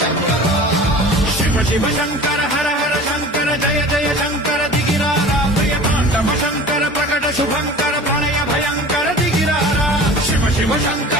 शिव शिव शंकर हर हर शंकर जय जय शंकर दिगिरारा प्रिय तांडव शंकर प्रकट शुभंकर प्रणय भयंकर दिगिरारा शिव शिव शंकर